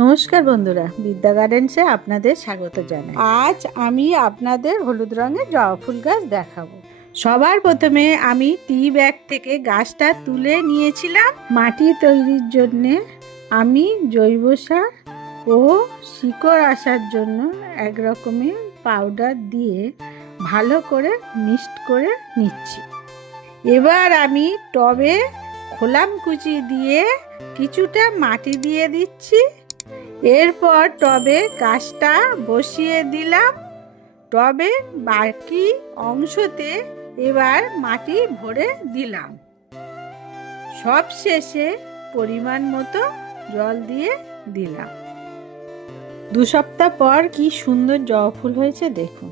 নমস্কার বন্ধুরা, বিদ্যা গার্ডেন্সে আপনাদের স্বাগত জানাই। আজ আমি আপনাদের হলুদ রঙের জবা ফুল গাছ দেখাবো। সবার প্রথমে আমি টি ব্যাগ থেকে গাছটা তুলে নিয়েছিলাম। মাটি তৈরির জন্যে আমি জৈব সার ও শিকড় আসার জন্য এক রকমের পাউডার দিয়ে ভালো করে মিক্সড করে নিচ্ছি। এবার আমি টবে খোলাম কুচি দিয়ে কিছুটা মাটি দিয়ে দিচ্ছি। এরপর টবে গাছটা বসিয়ে দিলাম। টবে বাকি অংশতে এবার মাটি ভরে দিলাম। সব শেষে পরিমাণ মতো জল দিয়ে দিলাম। 2 সপ্তাহ পর কি সুন্দর জবা ফুল হয়েছে দেখুন।